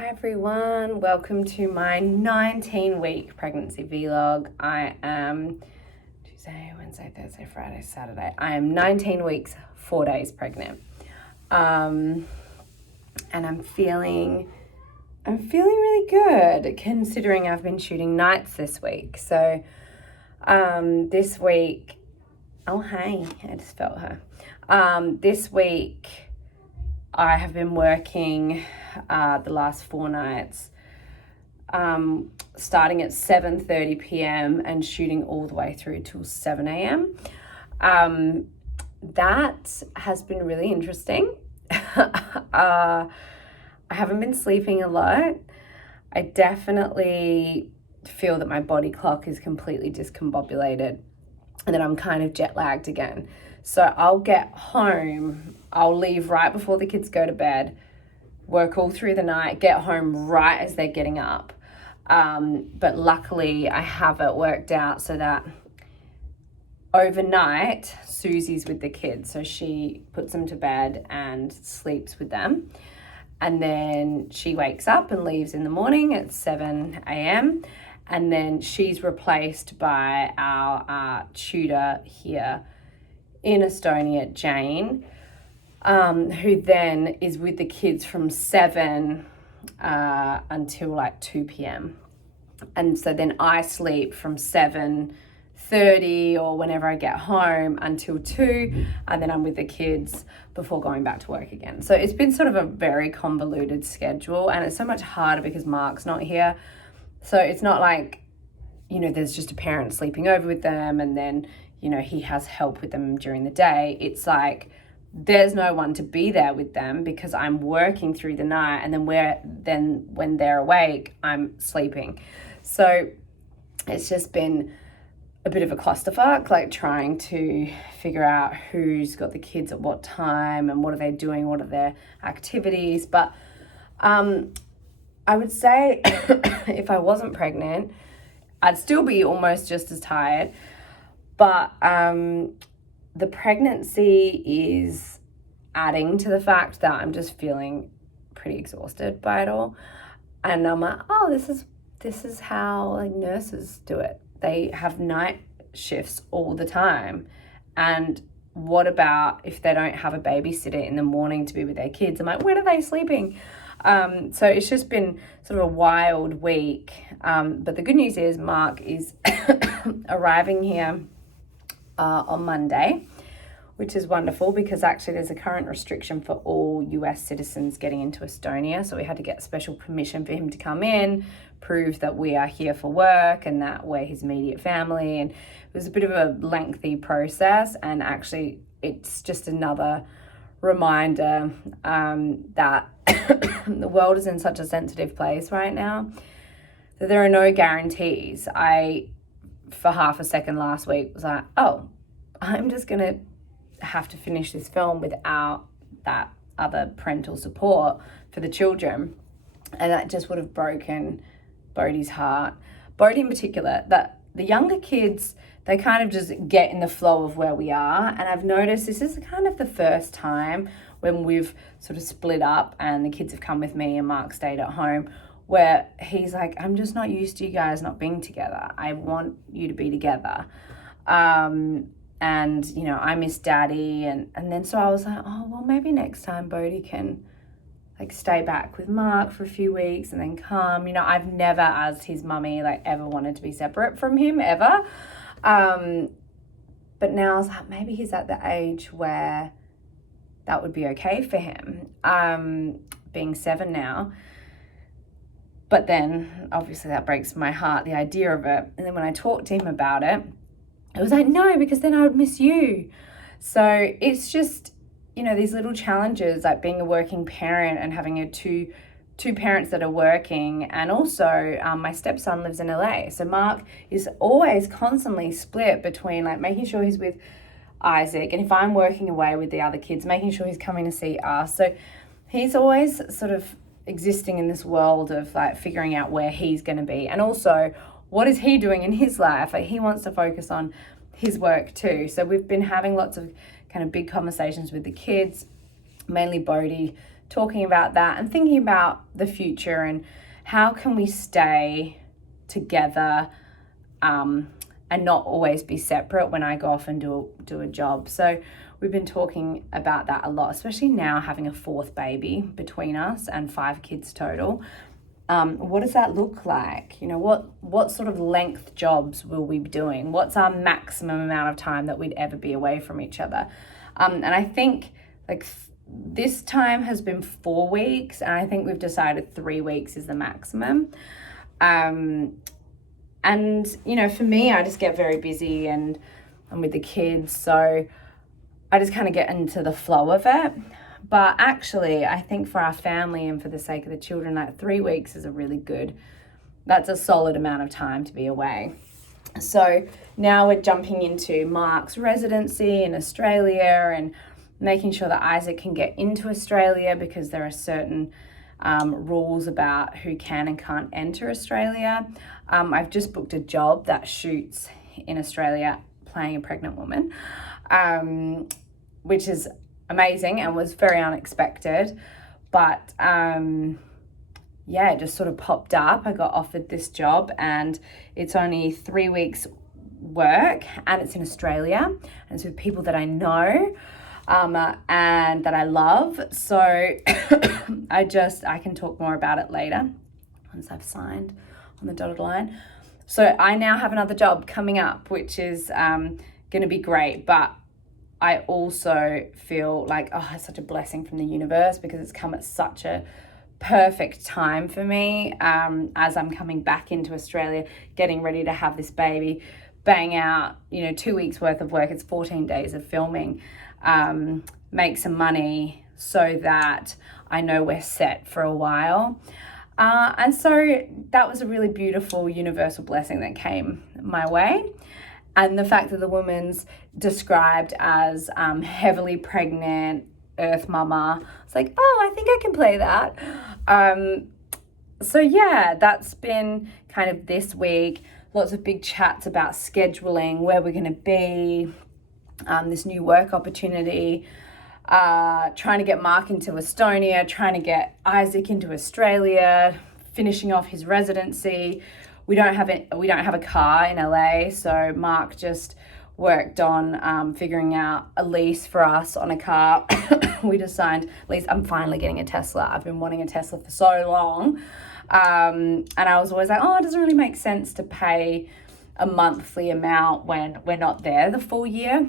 Hi everyone, welcome to my 19-week pregnancy vlog. I am Tuesday, Wednesday, Thursday, Friday, Saturday. I am 19 weeks, 4 days pregnant. And I'm feeling really good considering I've been shooting nights this week. So this week, oh hey, I just felt her. This week I have been working the last 4 nights, starting at 7:30 p.m. and shooting all the way through till 7 a.m. That has been really interesting. I haven't been sleeping a lot. I definitely feel that my body clock is completely discombobulated and that I'm kind of jet lagged again. So I'll get home, I'll leave right before the kids go to bed, work all through the night, get home right as they're getting up. But luckily I have it worked out so that overnight Susie's with the kids. So she puts them to bed and sleeps with them. And then she wakes up and leaves in the morning at 7 a.m. And then she's replaced by our tutor here in Estonia, Jane, who then is with the kids from 7 until like 2 p.m. And so then I sleep from 7:30 or whenever I get home until 2, and then I'm with the kids before going back to work again. So it's been sort of a very convoluted schedule, and it's so much harder because Mark's not here. So it's not like, there's just a parent sleeping over with them and then, he has help with them during the day. It's like there's no one to be there with them because I'm working through the night, and then when they're awake, I'm sleeping. So it's just been a bit of a clusterfuck, like trying to figure out who's got the kids at what time and what are they doing, what are their activities. But I would say if I wasn't pregnant, I'd still be almost just as tired. But the pregnancy is adding to the fact that I'm just feeling pretty exhausted by it all. And I'm like, oh, this is how like nurses do it. They have night shifts all the time. And what about if they don't have a babysitter in the morning to be with their kids? I'm like, when are they sleeping? So it's just been sort of a wild week. But the good news is Mark is arriving here on Monday, which is wonderful because actually there's a current restriction for all US citizens getting into Estonia. So we had to get special permission for him to come in, prove that we are here for work and that we're his immediate family. And it was a bit of a lengthy process. And actually it's just another reminder that the world is in such a sensitive place right now that there are no guarantees. For half a second last week was like, oh, I'm just going to have to finish this film without that other parental support for the children. And that just would have broken Bodhi's heart. Bodhi in particular, that the younger kids, they kind of just get in the flow of where we are. And I've noticed this is kind of the first time when we've sort of split up and the kids have come with me and Mark stayed at home, where he's like, I'm just not used to you guys not being together. I want you to be together. And, I miss daddy. And then so I was like, oh, well, maybe next time Bodhi can like stay back with Mark for a few weeks and then come. I've never, as his mummy, like ever wanted to be separate from him ever. But now I was like, maybe he's at the age where that would be okay for him, being 7 now. But then obviously that breaks my heart, the idea of it. And then when I talked to him about it, I was like, no, because then I would miss you. So it's just, these little challenges, like being a working parent and having two parents that are working. And also my stepson lives in LA. So Mark is always constantly split between like making sure he's with Isaac, and if I'm working away with the other kids, making sure he's coming to see us. So he's always sort of existing in this world of like figuring out where he's going to be, and also what is he doing in his life. Like he wants to focus on his work too. So we've been having lots of kind of big conversations with the kids, mainly Bodhi, talking about that and thinking about the future and how can we stay together and not always be separate when I go off and do a job. So we've been talking about that a lot, especially now having a fourth baby between us and 5 kids total. What does that look like? You know, what sort of length jobs will we be doing? What's our maximum amount of time that we'd ever be away from each other? And I think like this time has been 4 weeks, and I think we've decided 3 weeks is the maximum. And, you know, for me, I just get very busy and I'm with the kids. So I just kind of get into the flow of it. But actually, I think for our family and for the sake of the children, like 3 weeks is that's a solid amount of time to be away. So now we're jumping into Mark's residency in Australia and making sure that Isaac can get into Australia because there are certain rules about who can and can't enter Australia. I've just booked a job that shoots in Australia playing a pregnant woman, which is amazing and was very unexpected. But it just sort of popped up. I got offered this job and it's only 3 weeks work and it's in Australia and it's with people that I know and that I love. So I can talk more about it later once I've signed on the dotted line. So I now have another job coming up, which is going to be great. But I also feel like, it's such a blessing from the universe because it's come at such a perfect time for me as I'm coming back into Australia, getting ready to have this baby, bang out, 2 weeks worth of work. It's 14 days of filming, make some money so that I know we're set for a while. And so that was a really beautiful universal blessing that came my way. And the fact that the woman's described as heavily pregnant, earth mama, it's like, I think I can play that. That's been kind of this week. Lots of big chats about scheduling, where we're going to be, this new work opportunity, trying to get Mark into Estonia, trying to get Isaac into Australia, finishing off his residency. We don't have a car in LA, so Mark just worked on figuring out a lease for us on a car. We just signed lease. I'm finally getting a Tesla. I've been wanting a Tesla for so long. And I was always like, it doesn't really make sense to pay a monthly amount when we're not there the full year.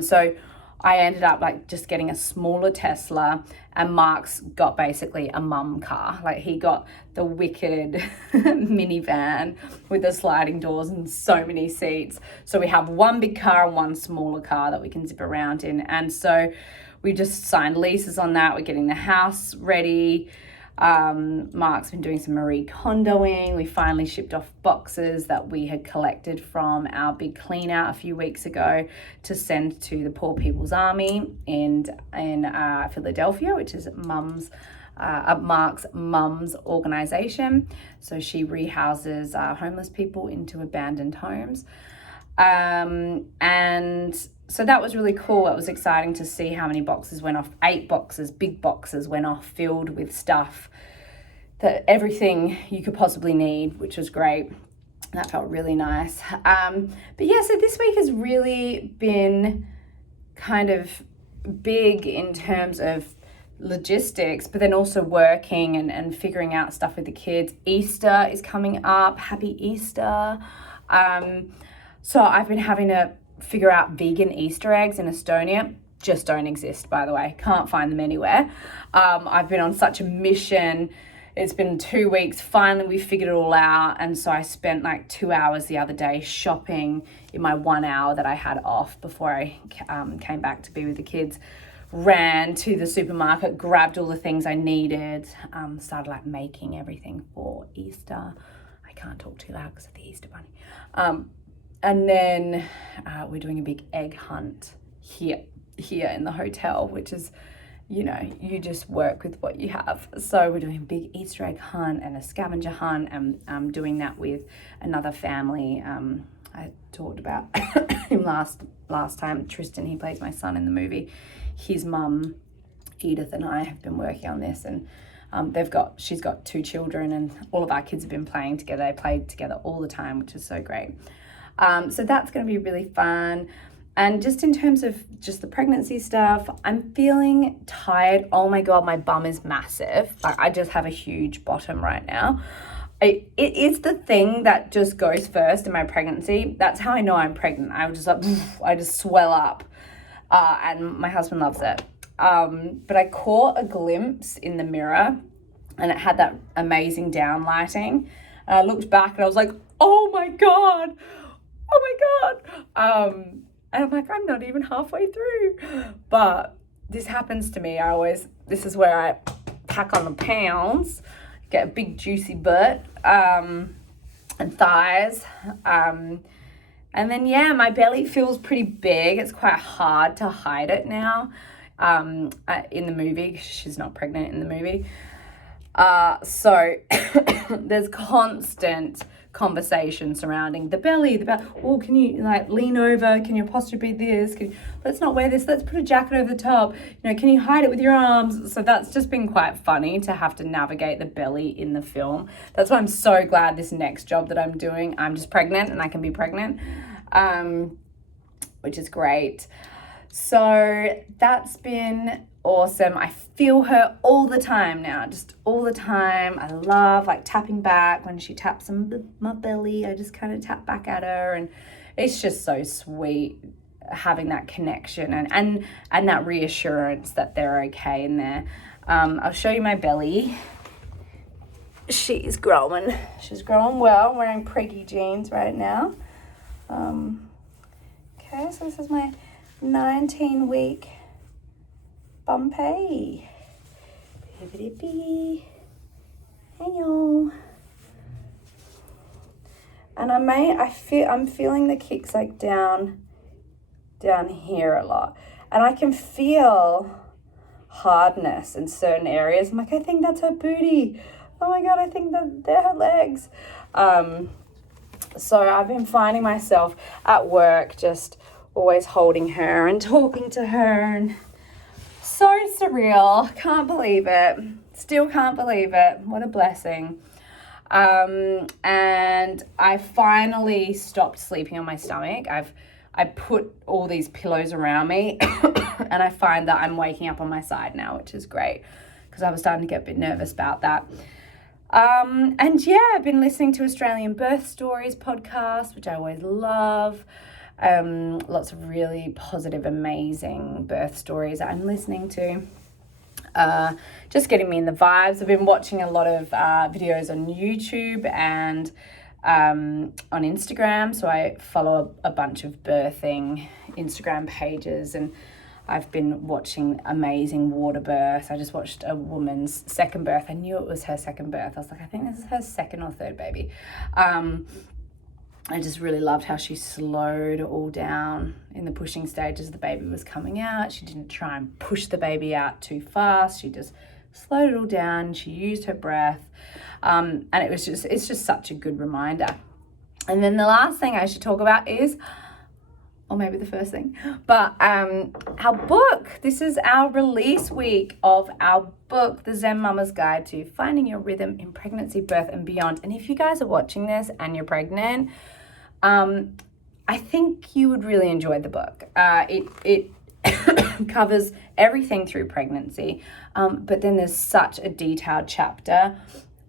So I ended up just getting a smaller Tesla, and Mark's got basically a mum car. He got the wicked minivan with the sliding doors and so many seats. So we have one big car and one smaller car that we can zip around in. And so we just signed leases on that. We're getting the house ready. Mark's been doing some Marie Kondoing. We finally shipped off boxes that we had collected from our big clean out a few weeks ago to send to the Poor People's Army in Philadelphia, which is Mark's mum's organization. So she rehouses homeless people into abandoned homes. And so that was really cool. It was exciting to see how many boxes went off. 8 boxes, big boxes went off, filled with stuff, everything you could possibly need, which was great. That felt really nice. So this week has really been kind of big in terms of logistics, but then also working and figuring out stuff with the kids. Easter is coming up. Happy Easter. So I've been having to figure out vegan Easter eggs in Estonia. Just don't exist, by the way. Can't find them anywhere. I've been on such a mission. It's been 2 weeks. Finally, we figured it all out. And so I spent 2 hours the other day shopping in my 1 hour that I had off before I came back to be with the kids. Ran to the supermarket, grabbed all the things I needed, started making everything for Easter. I can't talk too loud because of the Easter bunny. And then we're doing a big egg hunt here in the hotel, which is, you just work with what you have. So we're doing a big Easter egg hunt and a scavenger hunt, and I'm doing that with another family. I talked about him last time, Tristan. He plays my son in the movie. His mum Edith and I have been working on this, and she's got 2 children, and all of our kids have been playing together. They played together all the time, which is so great. So that's going to be really fun. And just in terms of just the pregnancy stuff, I'm feeling tired. Oh my God, my bum is massive. Like, I just have a huge bottom right now. It is the thing that just goes first in my pregnancy. That's how I know I'm pregnant. I was just like, I just swell up, and my husband loves it. But I caught a glimpse in the mirror, and it had that amazing down lighting. And I looked back and I was like, oh my God. And I'm like, I'm not even halfway through. But this happens to me. This is where I pack on the pounds, get a big juicy butt, and thighs. And then, my belly feels pretty big. It's quite hard to hide it now in the movie. She's not pregnant in the movie. So there's constant conversation surrounding the belly. Oh, can you like lean over? Can your posture be this? Let's not wear this. Let's put a jacket over the top. Can you hide it with your arms? So that's just been quite funny to have to navigate the belly in the film. That's why I'm so glad this next job that I'm doing, I'm just pregnant and I can be pregnant, which is great. So that's been awesome. I feel her all the time now, just all the time. I love like tapping back when she taps on my belly. I just kind of tap back at her, and it's just so sweet having that connection and that reassurance that they're okay in there. I'll show you my belly. She's growing well. I'm wearing preggy jeans right now. Okay, so this is my 19-week bumpy. Hey y'all. And I'm feeling the kicks like down here a lot. And I can feel hardness in certain areas. I'm like, I think that's her booty. Oh my God, I think that they're her legs. So I've been finding myself at work just always holding her and talking to her, and so surreal. Can't believe it. Still can't believe it. What a blessing. And I finally stopped sleeping on my stomach. I put all these pillows around me and I find that I'm waking up on my side now, which is great because I was starting to get a bit nervous about that. And I've been listening to Australian Birth Stories podcast, which I always love. Lots of really positive, amazing birth stories I'm listening to. Just getting me in the vibes. I've been watching a lot of videos on YouTube and on Instagram. So I follow a bunch of birthing Instagram pages, and I've been watching amazing water births. I just watched a woman's second birth. I knew it was her second birth. I was like, I think this is her second or third baby. I just really loved how she slowed it all down in the pushing stages. The baby was coming out. She didn't try and push the baby out too fast. She just slowed it all down. She used her breath. And it's just such a good reminder. And then the last thing I should talk about is, or maybe the first thing, but our book. This is our release week of our book, The Zen Mama's Guide to Finding Your Rhythm in Pregnancy, Birth and Beyond. And if you guys are watching this and you're pregnant, I think you would really enjoy the book. It covers everything through pregnancy, but then there's such a detailed chapter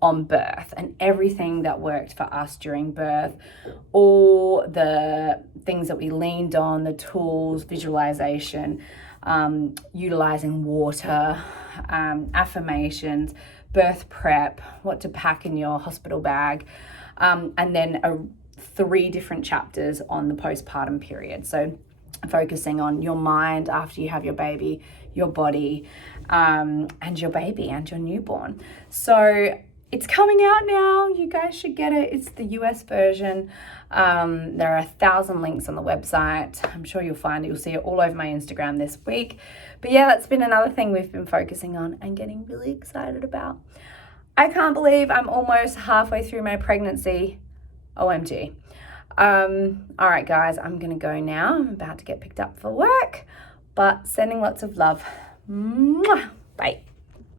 on birth and everything that worked for us during birth, all the things that we leaned on, the tools, visualization, utilizing water, affirmations, birth prep, what to pack in your hospital bag, and then 3 different chapters on the postpartum period. So focusing on your mind after you have your baby, your body, and your baby and your newborn. So it's coming out now. You guys should get it. It's the US version. There are 1,000 links on the website. I'm sure you'll find it. You'll see it all over my Instagram this week. But that's been another thing we've been focusing on and getting really excited about. I can't believe I'm almost halfway through my pregnancy. OMG. All right, guys, I'm going to go now. I'm about to get picked up for work, but sending lots of love. Mwah! Bye.